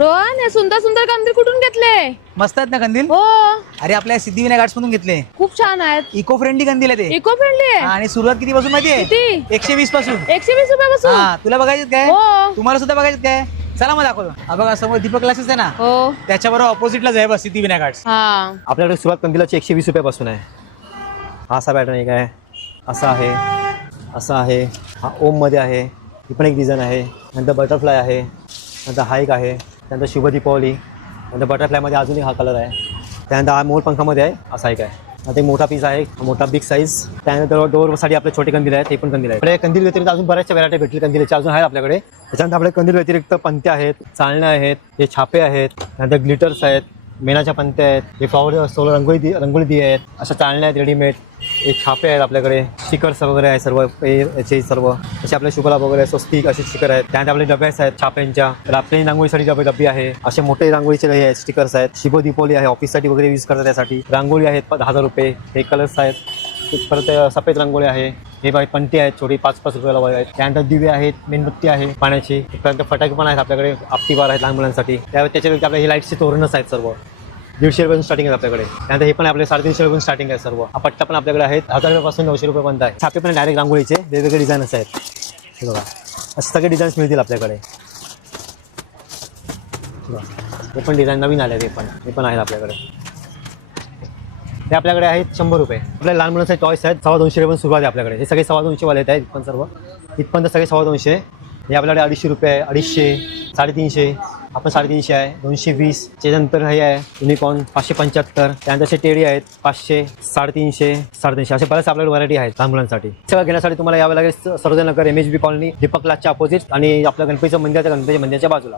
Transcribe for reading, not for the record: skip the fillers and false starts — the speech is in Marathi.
रोहन, हे सुंदर सुंदर कंदील कुठून घेतले? मस्त आहेत ना कंदील? हो, अरे आपल्या सिद्धिविनायक आर्ट्स मधून घेतले. खूप छान आहेत. इको फ्रेंडली कंदील आहे ते. इको फ्रेंडली आहे. आणि सुरुवात किती पासून माहितीये? किती? 120 पासून. 120 रुपयापासून. हा, तुला बघायचं काय? हो. तुम्हाला सुद्धा बघायचं काय? चला मग दाखवतो. हा बघा समोर दीपक क्लासेस आहे ना, हो. त्याच्याबरोबर ऑपोजिटला आहे बस सिद्धिविनायक आर्ट्स. हा, आपल्याकडे सुरुवात कंदिलाची 120 रुपयापासून आहे. हा असा पॅटर्न एक आहे, असा आहे, असा आहे, हा ओममध्ये आहे, ही पण एक डिझाईन आहे. नंतर बटरफ्लाय आहे, नंतर हा एक आहे, त्यानंतर शुभ दीपावली, नंतर बटरफ्लायमध्ये अजून एक हा कलर आहे, त्यानंतर हा मोरपंखामध्ये आहे, असा एक आहे. आता एक मोठा पीस आहे, मोठा बिग साईज. त्यानंतर डोअरसाठी आपले छोटे कंदील आहेत, ते पण कंदील आहेत. आपल्या कंदील व्यतिरिक्त अजून बऱ्याचशा व्हरायटी भेटतील कंदीलच्या, अजून आहेत आपल्याकडे. त्याच्यानंतर आपल्या कंदील व्यतिरिक्त पंत्या आहेत, चालण्या आहेत, हे छापे आहेत, त्यानंतर ग्लिटर्स आहेत, मेणाच्या पंत्या आहेत, हे फ्लॉवर सोलर रंगोळी दिये आहेत, अशा चालण्या आहेत रेडीमेड, हे छापे आहेत आपल्याकडे, स्टिकर्स वगैरे आहे सर्व याचे सर्व असे आपले शुभलाभ वगैरे स्वस्तिक असे स्टिकर आहेत. त्यानंतर आपले डब्यास आहेत छाप्यांच्या, तर आपल्या रांगोळीसाठी डबे आहे, असे मोठे रांगोळीचे हे आहेत स्टिकर्स आहेत. शुभ दीपावली आहे, ऑफिससाठी वगैरे यूज करतात त्यासाठी. रांगोळी आहेत 1000 रुपये, हे कलर्स आहेत. परत सफेद रांगोळी आहे, हे बाई पंटी आहेत छोटी 5-5 रुपयाला आहेत. त्यानंतर दिवे आहेत, मेणबत्ती आहे पाण्याची. त्यानंतर फटाके पण आहेत आपल्याकडे, आपटीबार आहेत लहान मुलांसाठी. त्याच्या आपल्या हे लाईटचे तोरणच आहेत सर्व 150 रुपयापासून स्टार्टिंग आहे आपल्याकडे. त्यानंतर हे पण आपले 350 रुपयापासून स्टार्टिंग आहे सर्व. हा पट्टा पण आपल्याकडे आहेत 1000 रुपयापासून 900 रुपयापर्यंत आहे. छापे पण डायरेक्ट रांगोळीचे वेगवेगळे डिझाईन्स आहेत. हे बघा असे सगळे डिझाईन्स मिळतील आपल्याकडे. हे पण डिझाईन नवीन आले, हे पण आहेत आपल्याकडे. ते आपल्याकडे आहेत 100 रुपये. आपल्या लहान मुलांसाठी टॉयस आहेत 250 रुपये सुरुवात आहे आपल्याकडे. हे सगळे 250 वाले आहेत पण सर्व इथपर्यंत सगळे 250. हे आपल्याकडे 250 रुपये आहे, 250, 350. आपण 350 आहे, 220. त्याच्यानंतर हे आहे युनिकॉर्न 575. त्यानंतर असे टेडी आहेत 500, 350, 350. असे बरेच आपल्याकडे व्हरायटी आहेत लहान मुलांसाठी. सगळं घेण्यासाठी तुम्हाला यावं लागेल सर्वजननगर MHB कॉलनी, दीपक क्लासच्या अपोजिट आणि आपल्या गणपतीचं मंदिराच्या बाजूला.